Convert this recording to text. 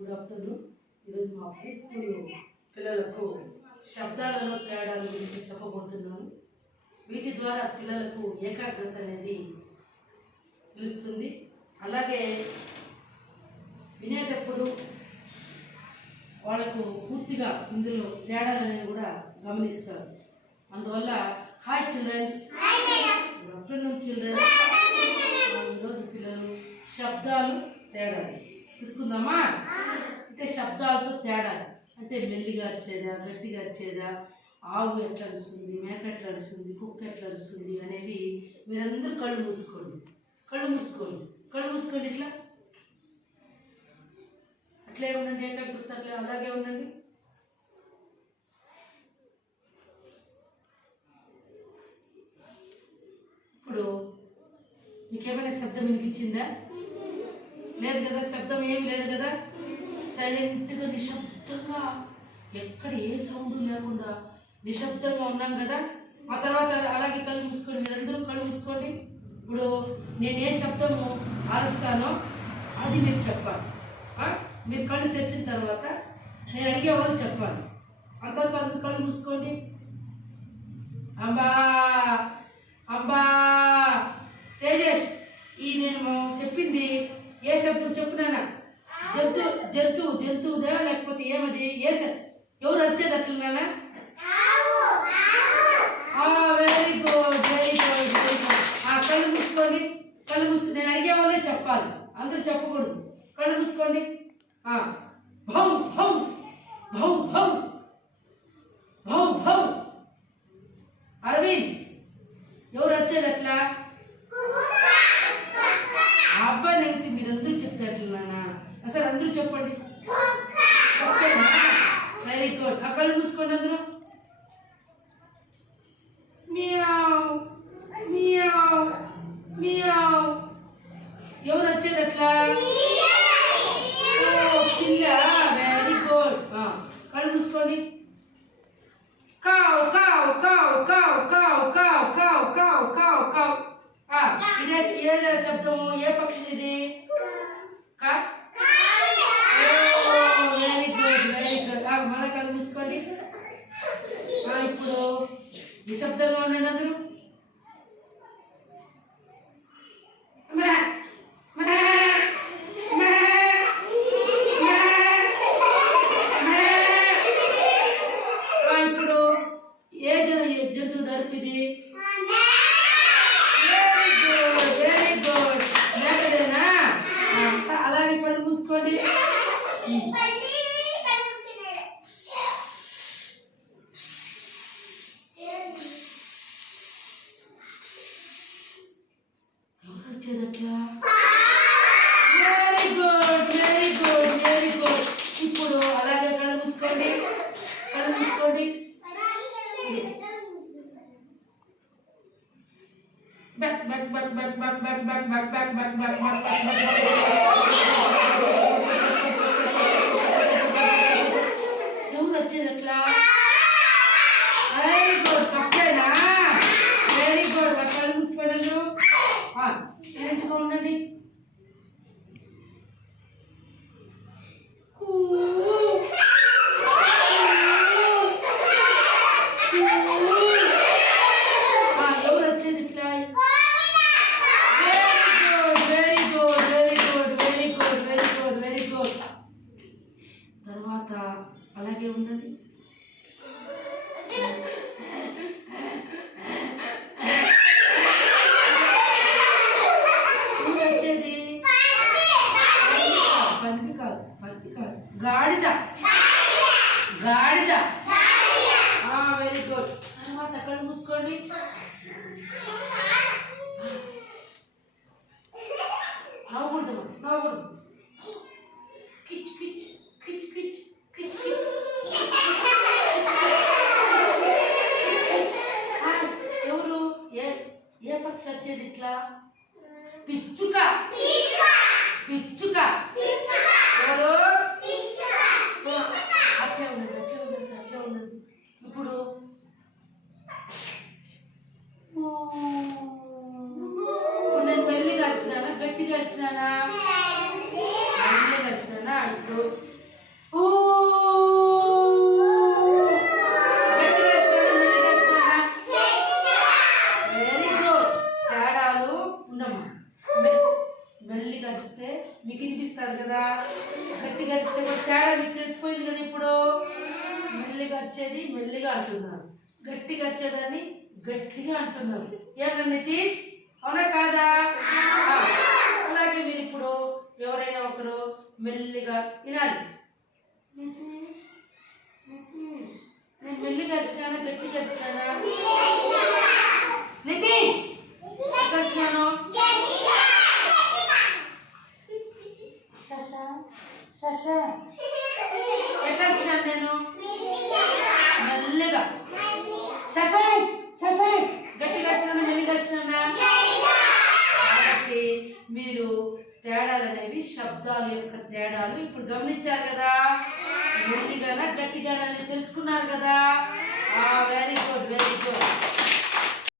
Good afternoon. ఈరోజు మా pre school పిల్లలకు శబ్దాలలో తేడాల గురించి చెప్పబోతున్నాను. వీటి ద్వారా పిల్లలకు ఏకాగ్రత అనేది తెలుస్తుంది. అలాగే వినేటప్పుడు వాళ్ళకు పూర్తిగా ఇందులో తేడాలు అనేవి కూడా గమనిస్తారు. అందువల్ల hi childrens. Good afternoon children ఈరోజు పిల్లలు శబ్దాలు తేడాలు. తీసుకుందామా? అంటే శబ్దాలతో తేడాలు అంటే మెల్లిగా వచ్చేదా గట్టిగా వచ్చేదా ఆవు ఎట్లా అరుస్తుంది మేక ఎట్లా అరుస్తుంది కుక్క ఎట్లా అరుస్తుంది అనేవి మీరందరూ కళ్ళు మూసుకోండి. కళ్ళు మూసుకోండి. కళ్ళు మూసుకోండి ఇట్లా. అట్లే ఉండండి ఏకాగ్రత అట్లే అలాగే ఉండండి. ఇప్పుడు మీకేమైనా శబ్దం వినిపించిందా? లేదు కదా శబ్దం ఏం లేదు కదా? సైలెంట్గా నిశ్శబ్దంగా ఎక్కడ ఏ సౌండ్ లేకుండా నిశ్శబ్దంగా ఉన్నాం కదా? ఆ తర్వాత అలాగే కళ్ళు మూసుకోండి మీరందరూ కళ్ళు మూసుకోండి. ఇప్పుడు నేను ఏ శబ్దము ఆరుస్తానో అది మీరు చెప్పాలి. మీరు కళ్ళు తెరిచిన తర్వాత నేను అడిగే వాళ్ళు చెప్పాలి. అంతవరకు అందరు కళ్ళు మూసుకోండి. అంబా! అంబా! తేజేష్ ఈ నేను ఏ శబ్దం చెప్పునానా జంతు జంతువు జంతువుదా లేకపోతే ఏమది? ఏ శ- ఎవరు వచ్చేది అట్లనా very good very good very good ఆ కళ్ళు మూసుకోండి. కళ్ళు మూసుకుని నేను అడిగే వాళ్ళే చెప్పాలి. అందరూ చెప్పకూడదు. కళ్ళు మూసుకోండి. భౌ భౌ భౌ భౌ భౌ భౌ. అరవింద్ ఎవరు వచ్చేది అట్లా? అందరూ చెప్పండి ఓకేనా వెరీ గుడ్ ఆ కళ్ళు మూసుకోండి అందరూ మియావ్ మియావ్ మియావ్. ఎవరు వచ్చేది అట్లా? ఓ పిల్ల వెరీ గుడ్ కళ్ళు మూసుకోండి. కావ్ కావ్ కావ్ కావ్ కావ్ కావ్ కావ్ కావ్ కావ్ కావ్. ఆ, ఇదే ఏ శబ్దము? ఏ పక్షి ఇది? కా? మూసుకోండి ఇప్పుడు నిశ్శబ్దంగా ఉండండి అందరూ. ఇప్పుడు ఏ జంతువు దొరికింది? ఎవరు అట్లా వెరీ గుడ్ పక్కేనా? వెరీ గుడ్ సైలెంట్గా ఉండండి. ఆ, ఎవరు వచ్చేది ఇట్లా very good very good very good very good very good తర్వాత అలాగే ఉండండి ఎవరు వచ్చేది పంది కాదు పంది కాదు గాడిద. గాడిద. వెరీ గుడ్ తర్వాత కళ్ళు మూసుకోండి? నవ్వకూడదు నవ్వకూడదు కిచ్ కిచ్ కిచ్ కిచ్ కిచ్ కిచ్ ఎవరు? ఏ ఏ పక్షి వచ్చేది ఇట్లా? పిచ్చుక. పిచ్చుక ఎవరు అట్లే ఉండండి అట్లే ఉండండి అట్లే ఉండండి ఇప్పుడు ఇప్పుడు నేను మెల్లిగా వచ్చినానా గట్టిగా వచ్చినానా ఇప్పుడు ఊ. గట్టిగా అరిచారా? మెల్లిగా అరిచారా? వెరీ గుడ్ తేడాలు ఉండమ్మా మె- మెల్లిగా అరిస్తే మీకు వినిపిస్తారు కదా గట్టిగా అరిస్తే కూడా తేడా మీకు తెలిసిపోయింది కదా ఇప్పుడు మెల్లిగా వచ్చేది మెల్లిగా అంటున్నారు గట్టిగా వచ్చేదాన్ని గట్టిగా అంటున్నారు. ఏమన్నా నితీష్? అవునా కాదా ఆ, అలాగే మీరు ఇప్పుడు ఎవరైనా ఒకరు మెల్లిగా వినాలి. నేను మెల్లిగా వచ్చినానా గట్టిగా వచ్చినానా నితీష్ వచ్చినాను ఎట్లా వచ్చినాను నేను? మెల్లగా. మీరు తేడాలు అనేవి శబ్దాల యొక్క తేడాలు. ఇప్పుడు గమనించారు కదా? మెల్లిగానా గట్టిగానా తెలుసుకున్నారు కదా? Very good very good